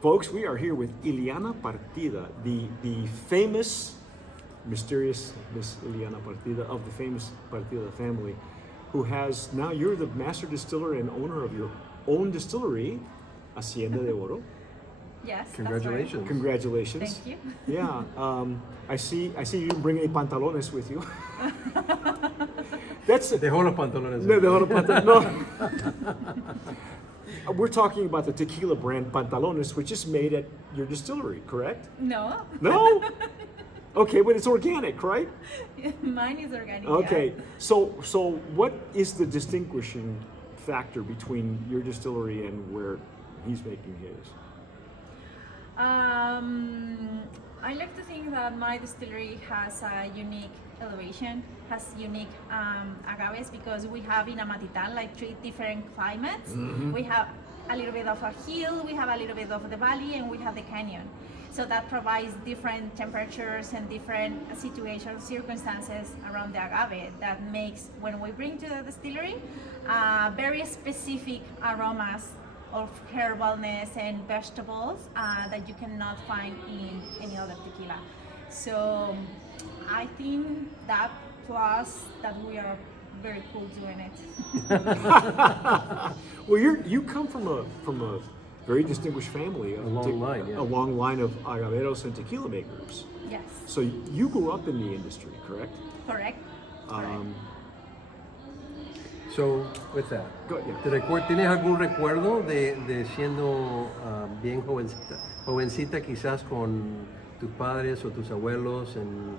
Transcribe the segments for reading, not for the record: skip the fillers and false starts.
Folks, we are here with Iliana Partida, the famous, mysterious Miss Iliana Partida of the famous Partida family, who has, now you're the master distiller and owner of your own distillery, Hacienda de Oro. Yes. Congratulations. That's right. Congratulations. Thank you. Yeah, I see you didn't bring any pantalones with you. That's Dejó los pantalones. no, no. We're talking about the tequila brand Pantalones, which is made at your distillery, correct? No. No? Okay, but it's organic, right? Mine is organic. Okay, Yeah. so what is the distinguishing factor between your distillery and where he's making his? I like to think that my distillery has a unique elevation, has unique agaves, because we have in Amatitense like 3 different climates. Mm-hmm. We have a little bit of a hill, we have a little bit of the valley, and we have the canyon. So that provides different temperatures and different situations, circumstances around the agave that makes, when we bring to the distillery, very specific aromas of herbalness and vegetables that you cannot find in any other tequila. So I think that, plus that we are very cool doing it. Well, you come from a very distinguished family, A long line, yeah. a long line of agaveros and tequila makers. Yes, So you grew up in the industry, correct? correct. So, with that, Yeah. ¿Tienes algún recuerdo de siendo bien jovencita quizás con tus padres o tus abuelos en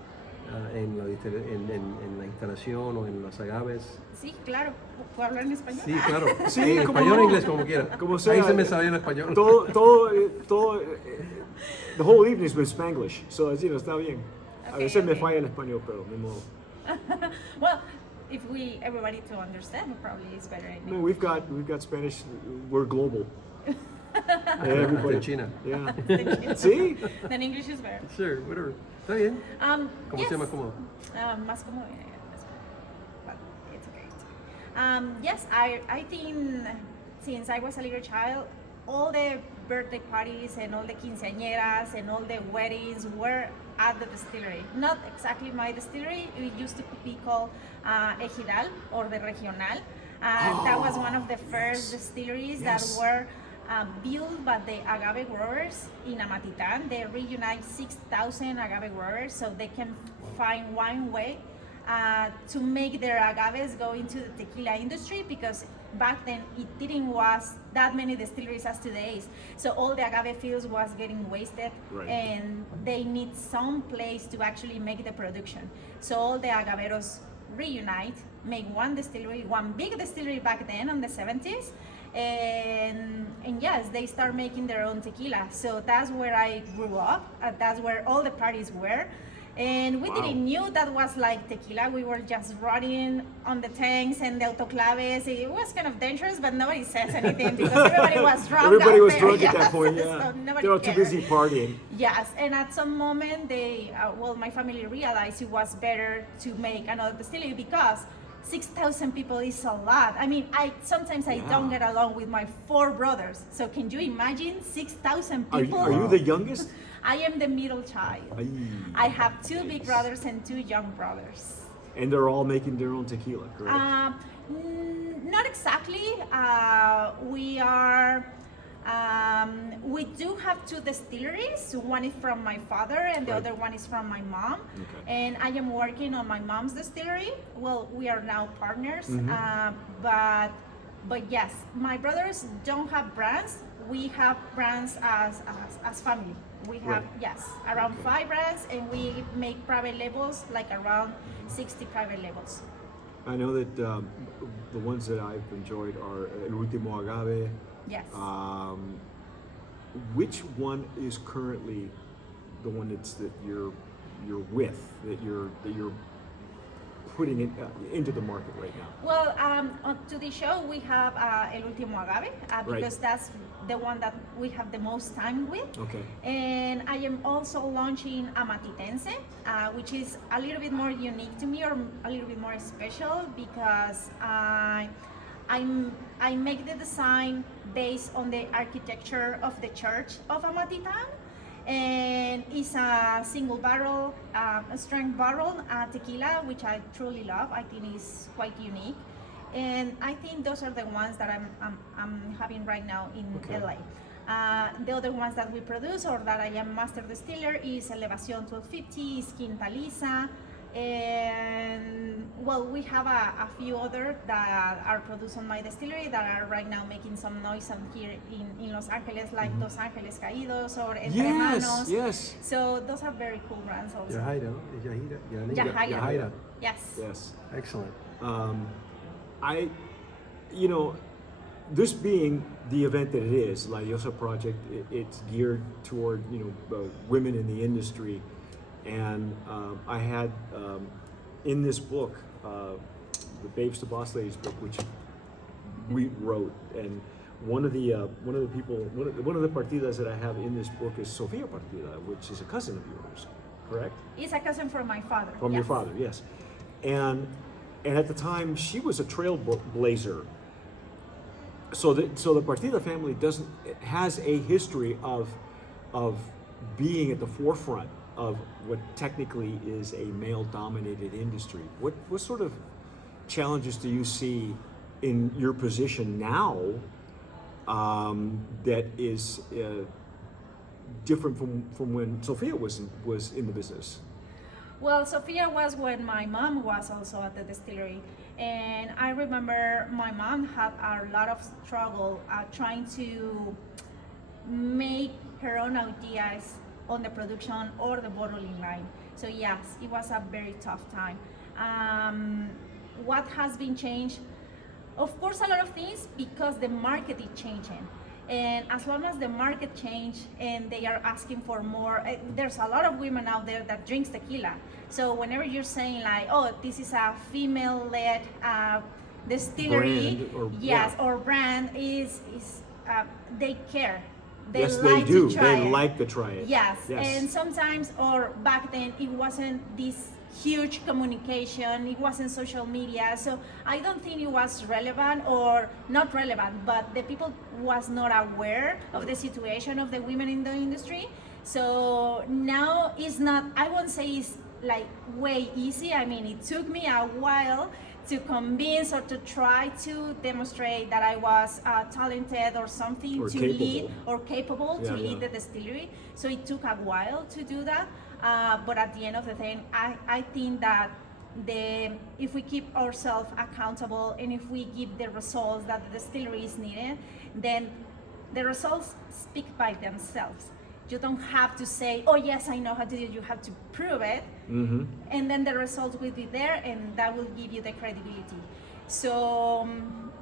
la instalación o en los agaves? Sí, claro. ¿Puedo hablar en español? Sí, claro. Sí, en cómo español no. o inglés, como quiera. Como sea. Ahí se me sabía el español. The whole evening's been Spanglish, so está bien. A Okay, veces me okay. falla en español, pero ni modo. Well, if everybody to understand, probably it's better in No, we've got Spanish. We're global. Everybody. De China. Yeah. English. See? Then English is better. Sure, whatever. Está bien. ¿Cómo Yes. se llama? ¿Cómo? Más cómodo, but it's okay. Yes, I think since I was a little child, all the birthday parties and all the quinceañeras and all the weddings were at the distillery. Not exactly my distillery. It used to be called Ejidal or the Regional. That was one of the first distilleries Yes. that were built by the agave growers in Amatitense. They reunite 6,000 agave growers so they can find one way to make their agaves go into the tequila industry, because back then it didn't was that many distilleries as today. So all the agave fields was getting wasted, Right. and they need some place to actually make the production. So all the agaveros reunite, make one distillery, one big distillery back then in the 70s. And yes, they start making their own tequila. So that's where I grew up. That's where all the parties were. And we Wow. didn't knew that was like tequila. We were just running on the tanks and the autoclaves. It was kind of dangerous, but nobody says anything because everybody was drunk. Everybody out was there. drunk at Yes. that point. So Yeah. nobody They were too cared. busy partying. Yes, and at some moment they, my family realized it was better to make another distillery because 6,000 people is a lot. I mean, sometimes I Yeah. don't get along with my 4 brothers. So can you imagine 6,000 people? Are you the youngest? I am the middle child. Ay, I have 2 big yikes. brothers and 2 young brothers. And they're all making their own tequila, correct? Not exactly. We do have 2 distilleries. One is from my father and the Right. other one is from my mom. Okay. And I am working on my mom's distillery. Well, we are now partners. Mm-hmm. But yes, my brothers don't have brands. We have brands as family. We have, Right. yes, around 5 brands, and we make private labels, like around 60 private labels. I know that the ones that I've enjoyed are Ultimo Agave. Yes. Which one is currently the one that you're with, that you're putting it into the market right now? Well, to the show we have El Ultimo Agave because that's the one that we have the most time with. Okay. And I am also launching Amatitense, which is a little bit more unique to me, or a little bit more special, because I'm I make the design based on the architecture of the church of Amatitense, and it's a single barrel, a strength barrel tequila, which I truly love. I think is quite unique, and I think those are the ones that I'm having right now in LA. The other ones that we produce or that I am master distiller is Elevación 1250, is Quintaliza, and well, we have a few others that are produced on my distillery that are right now making some noise here in Los Angeles, like Dos Ángeles Caídos or Entre Manos. Yes. So those are very cool brands also. Yahaira. Yahaira. Yes. Yes. Excellent. This being the event that it is, La Diosa Project, it's geared toward women in the industry, and I had in this book, the Babes to Boss Ladies book, which we wrote, and one of the partidas that I have in this book is Sofia Partida, which is a cousin of yours, correct? It's a cousin from my father. From your father, yes, and at the time she was a trailblazer. So the Partida family has a history of being at the forefront of what technically is a male-dominated industry. What sort of challenges do you see in your position now that is different from when Sophia was in the business? Well, Sophia was when my mom was also at the distillery. And I remember my mom had a lot of struggle trying to make her own ideas on the production or the bottling line. So yes, it was a very tough time. What has been changed? Of course, a lot of things, because the market is changing. And as long as the market change and they are asking for more, there's a lot of women out there that drinks tequila. So whenever you're saying like, oh, this is a female-led distillery, or brand, is they care. They yes, like they do. To try they it. like to try it. Yes, and sometimes, or back then, it wasn't this huge communication, it wasn't social media, so I don't think it was relevant, or not relevant, but the people was not aware of the situation of the women in the industry. So now it's not, I won't say it's like way easy. I mean, it took me a while to convince or to try to demonstrate that I was talented or something, or to capable. lead or capable to lead the distillery. So it took a while to do that. But at the end of the day, I think that if we keep ourselves accountable and if we give the results that the distillery is needed, then the results speak by themselves. You don't have to say, oh yes, I know how to do it. You have to prove it. Mm-hmm. And then the results will be there, and that will give you the credibility. So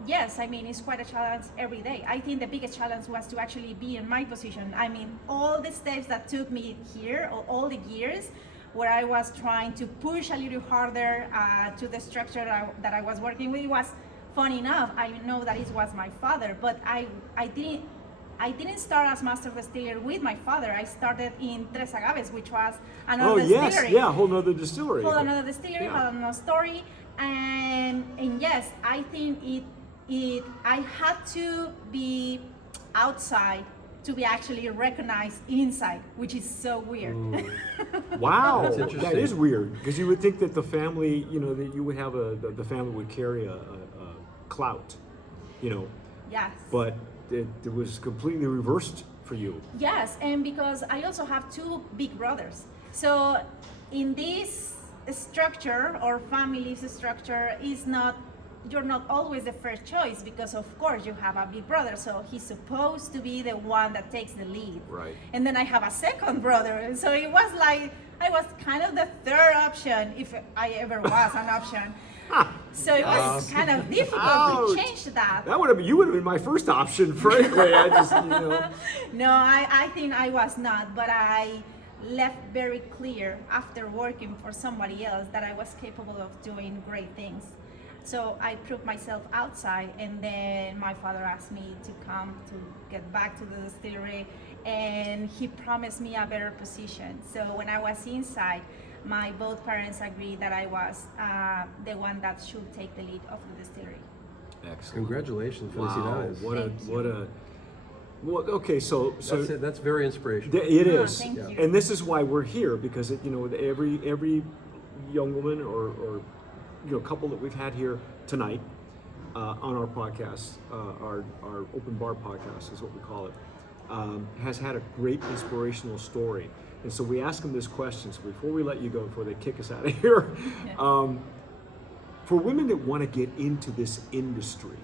yes, I mean, it's quite a challenge every day. I think the biggest challenge was to actually be in my position. I mean, all the steps that took me here, all the years where I was trying to push a little harder to the structure that I was working with, was fun enough. I know that it was my father, but I didn't start as master distiller with my father. I started in Tres Agaves, which was another distillery. Yeah, whole another distillery. Whole another distillery, whole another story. And yes, I think I had to be outside to be actually recognized inside, which is so weird. Wow, That's interesting. that is weird, because you would think that the family, that you would have the family would carry a clout, Yes. but it was completely reversed for you. Yes, and because I also have two big brothers. So in this structure or family structure, you're not always the first choice, because of course you have a big brother, so he's supposed to be the one that takes the lead. Right. And then I have a second brother, so it was like I was kind of the third option, if I ever was an option. So it was kind of difficult to change that. You would have been my first option, frankly. I just, No, I think I was not, but I left very clear after working for somebody else that I was capable of doing great things. So I proved myself outside, and then my father asked me to come to get back to the distillery, and he promised me a better position. So when I was inside, both parents agreed that I was the one that should take the lead of the distillery. Excellent. Congratulations, Wow, felicidades. Okay, so That's very inspirational. It Oh, is, thank you. and this is why we're here, because every young woman or couple that we've had here tonight on our podcast, our open bar podcast is what we call it, has had a great inspirational story. And so we ask them this question. So before we let you go, before they kick us out of here, Yeah. for women that want to get into this industry,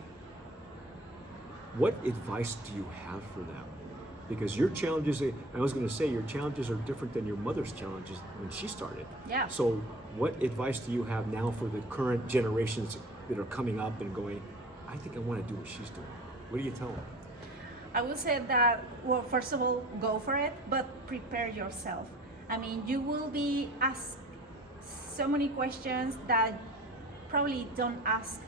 what advice do you have for them? Because your challenges, I was going to say, your challenges are different than your mother's challenges when she started. Yeah. So what advice do you have now for the current generations that are coming up and going, I think I want to do what she's doing? What do you tell them? I would say that, well, first of all, go for it, but prepare yourself. I mean, you will be asked so many questions that probably don't ask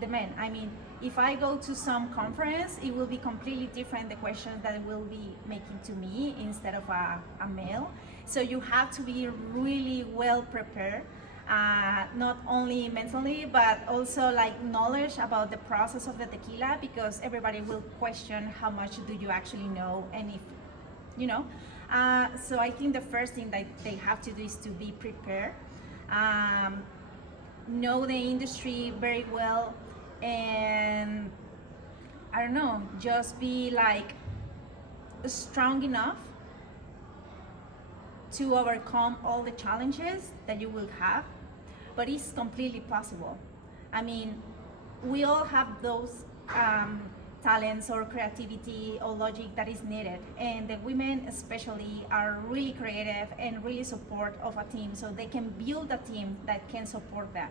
the men. I mean, if I go to some conference, it will be completely different, the questions that it will be making to me instead of a male. So you have to be really well prepared. Not only mentally, but also like knowledge about the process of the tequila, because everybody will question how much do you actually know, and if you know. So I think the first thing that they have to do is to be prepared, know the industry very well, and I don't know, just be like strong enough to overcome all the challenges that you will have. But it's completely possible. I mean, we all have those talents or creativity or logic that is needed, and the women especially are really creative and really support of a team, so they can build a team that can support them.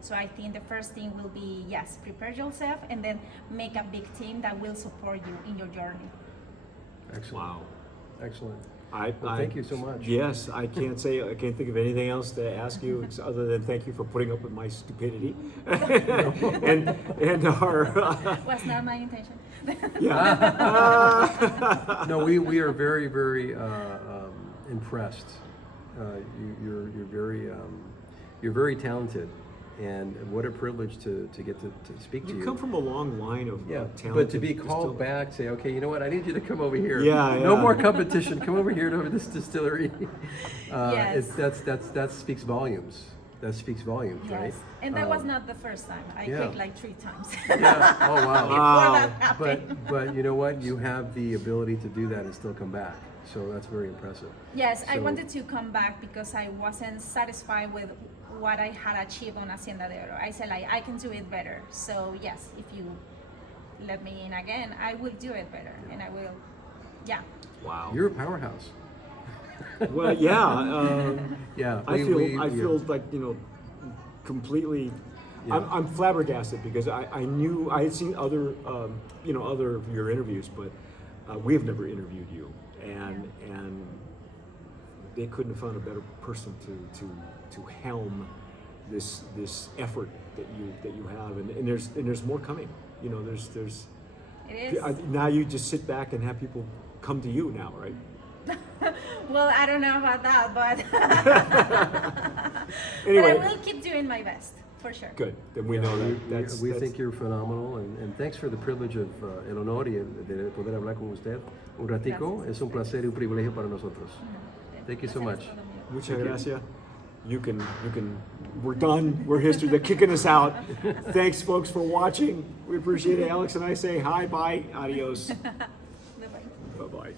So I think the first thing will be, yes, prepare yourself, and then make a big team that will support you in your journey. Excellent. Wow. Excellent. Well, thank you so much. Yes, I can't think of anything else to ask you other than thank you for putting up with my stupidity. and our Was not my intention. yeah. No, we are very, very impressed. You're very talented, and what a privilege to get to speak to you. You come from a long line of talent. But to be called back, say, okay, you know what? I need you to come over here. Yeah, No yeah. more competition. Come over here to this distillery. Yes. That speaks volumes. That speaks volumes, right? Yes, and that was not the first time. I quit like 3 times. Yeah. Oh wow. Before that happened. But you know what? You have the ability to do that and still come back. So that's very impressive. Yes, I So- wanted to come back because I wasn't satisfied with what I had achieved on Hacienda de Oro. I said, like, I can do it better. So yes, if you let me in again, I will do it better, and I will, yeah. Wow. You're a powerhouse. Well, yeah. Yeah. I feel like, completely. Yeah. I'm flabbergasted because I knew I had seen other other of your interviews, but we have never interviewed you, and they couldn't have found a better person to helm this effort that you have, and there's more coming. There's It is. now you just sit back and have people come to you now, right? Well, I don't know about that, but Anyway. but I will keep doing my best, for sure. Good. Then we know that. We think you're phenomenal, and thanks for the privilege of el honor y de poder hablar con usted un ratico. Gracias. Es un placer y un privilegio para nosotros. Thank you so much. Muchas gracias. You can. We're done. We're history. They're kicking us out. Thanks, folks, for watching. We appreciate it. Alex and I say hi, bye, adios, Bye-bye. bye bye.